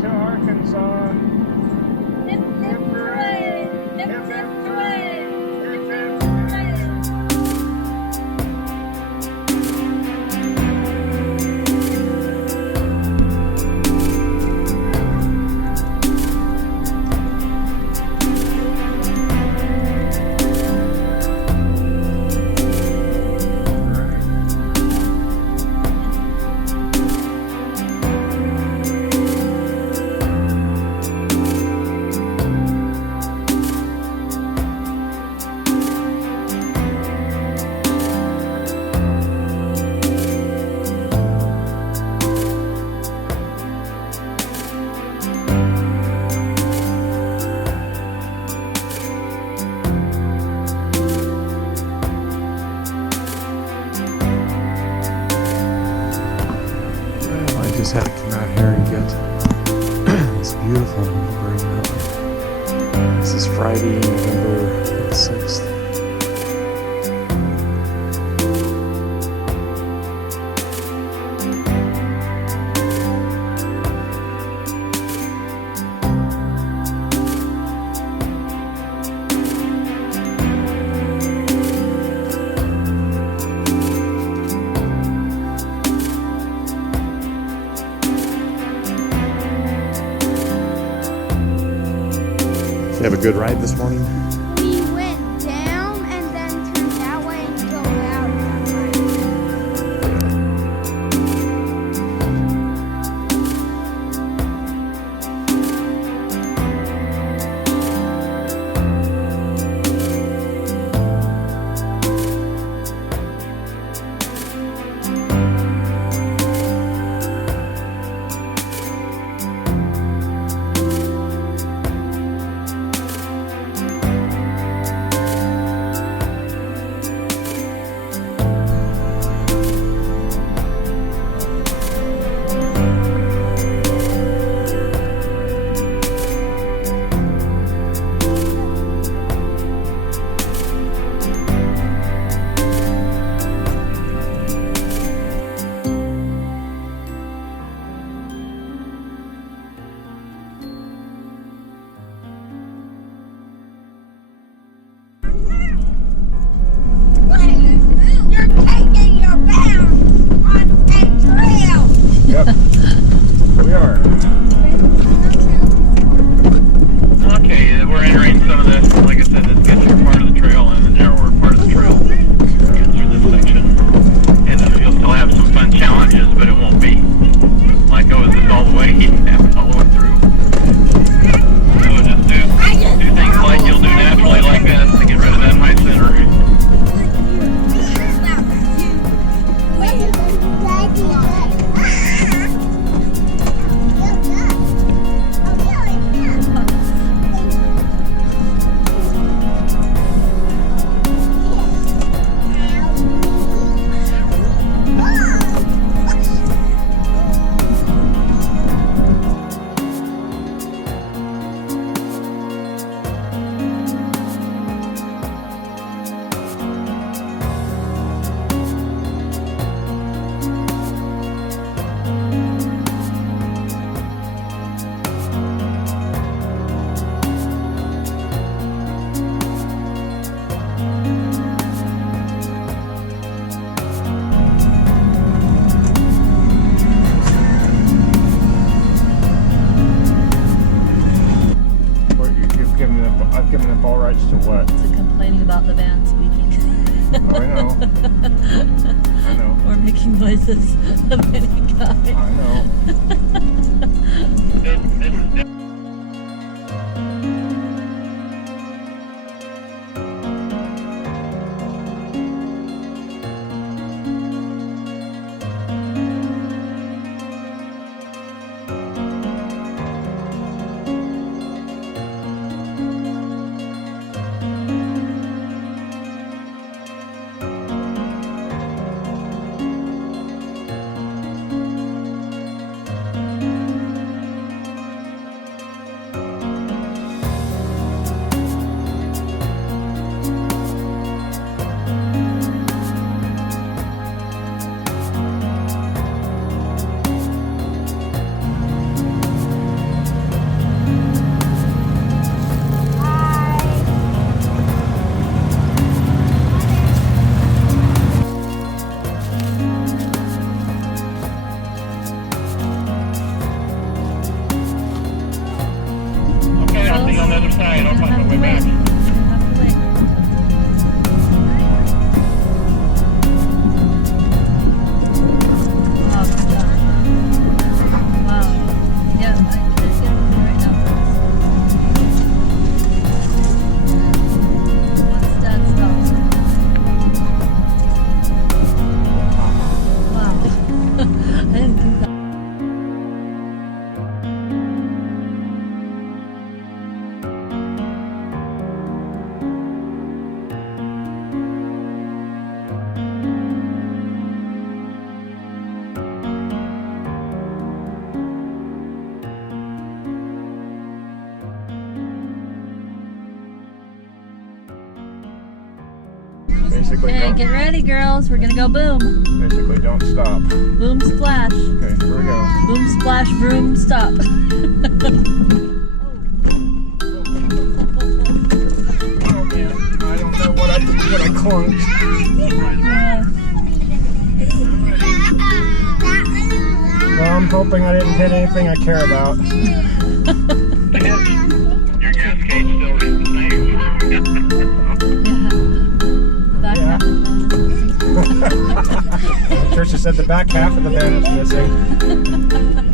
to Arkansas. Hip, hip, hooray! Hip, hip, hooray! Hip, hip, hooray! I just had to come out here and get this beautiful Mulberry Mountain. This is Friday, November 6th. You have a good ride this morning? We went down and then turned that way and go out that way. You're taking your bounds on a trail! Yep, we are. Okay, we're entering some of the, like I said, this gets you part of the trail and the narrower part of the trail. Get through this section. And you'll still have some fun challenges, but it won't be like, oh, is this all the way? All the way through. So just do things like you'll do naturally like this to get rid of that high center. I've given up all rights to what? To complaining about the van speaking. Oh, I know. I know. Or making noises of any kind. I know. This is Basically, Hey, don't, get ready, girls. We're gonna go boom. basically don't stop. Boom splash. Okay, here we go. Boom splash, vroom, stop. Oh man, I don't know what I clunked. Well, I'm hoping I didn't hit anything I care about. Your gas gauge still reads the same. Back Yeah. half of the van. Tricia said the back half of the van is missing.